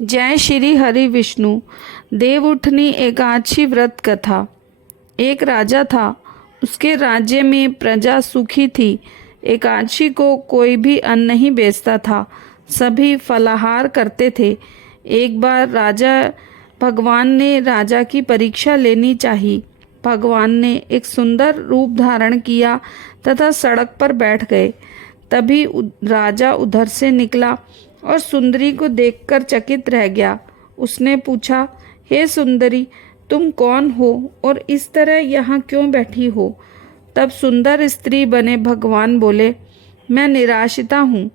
जय श्री हरि विष्णु। देवउठनी एकादशी व्रत कथा। एक राजा था, उसके राज्य में प्रजा सुखी थी। एकादशी को कोई भी अन्न नहीं बेचता था, सभी फलाहार करते थे। एक बार भगवान ने राजा की परीक्षा लेनी चाहिए। भगवान ने एक सुंदर रूप धारण किया तथा सड़क पर बैठ गए। तभी राजा उधर से निकला और सुंदरी को देखकर चकित रह गया। उसने पूछा, हे सुंदरी, तुम कौन हो और इस तरह यहाँ क्यों बैठी हो? तब सुंदर स्त्री बने भगवान बोले, मैं निराशिता हूँ।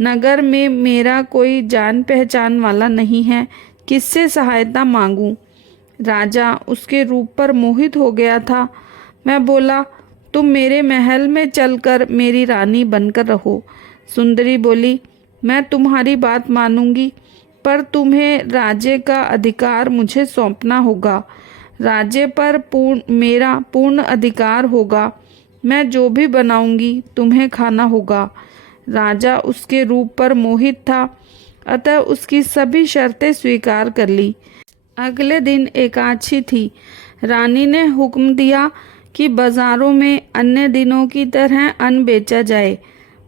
नगर में मेरा कोई जान पहचान वाला नहीं है, किससे सहायता मांगूं? राजा उसके रूप पर मोहित हो गया था। मैं बोला, तुम मेरे महल में चलकर मेरी रानी बनकर रहो। सुंदरी बोली, मैं तुम्हारी बात मानूंगी, पर तुम्हें राज्य का अधिकार मुझे सौंपना होगा। राज्य पर मेरा पूर्ण अधिकार होगा। मैं जो भी बनाऊंगी तुम्हें खाना होगा। राजा उसके रूप पर मोहित था, अतः उसकी सभी शर्तें स्वीकार कर ली। अगले दिन एकादशी थी। रानी ने हुक्म दिया कि बाजारों में अन्य दिनों की तरह अन्न बेचा जाए।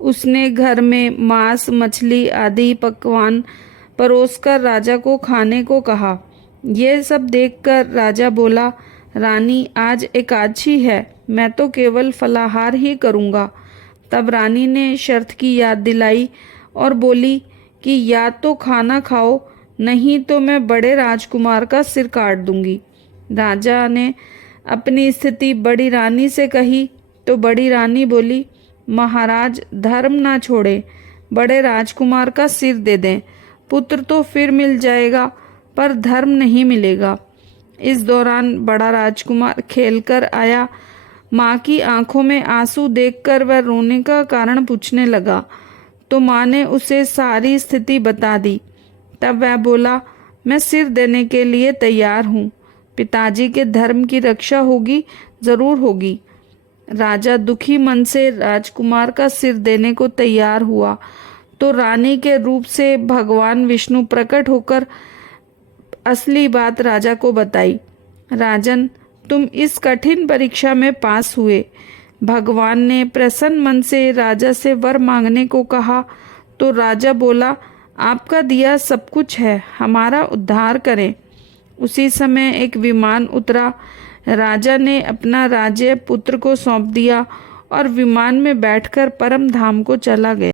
उसने घर में मांस, मछली आदि पकवान परोसकर राजा को खाने को कहा। यह सब देखकर राजा बोला, रानी, आज एकादशी है, मैं तो केवल फलाहार ही करूँगा। तब रानी ने शर्त की याद दिलाई और बोली कि या तो खाना खाओ, नहीं तो मैं बड़े राजकुमार का सिर काट दूंगी। राजा ने अपनी स्थिति बड़ी रानी से कही तो बड़ी रानी बोली, महाराज, धर्म ना छोड़े, बड़े राजकुमार का सिर दे दें। पुत्र तो फिर मिल जाएगा, पर धर्म नहीं मिलेगा। इस दौरान बड़ा राजकुमार खेलकर आया। माँ की आंखों में आंसू देखकर वह रोने का कारण पूछने लगा, तो माँ ने उसे सारी स्थिति बता दी। तब वह बोला, मैं सिर देने के लिए तैयार हूँ। पिताजी के धर्म की रक्षा होगी, जरूर होगी। राजा दुखी मन से राजकुमार का सिर देने को तैयार हुआ तो रानी के रूप से भगवान विष्णु प्रकट होकर असली बात राजा को बताई। राजन, तुम इस कठिन परीक्षा में पास हुए। भगवान ने प्रसन्न मन से राजा से वर मांगने को कहा तो राजा बोला, आपका दिया सब कुछ है, हमारा उद्धार करें। उसी समय एक विमान उतरा। राजा ने अपना राज्य पुत्र को सौंप दिया और विमान में बैठकर परम धाम को चला गया।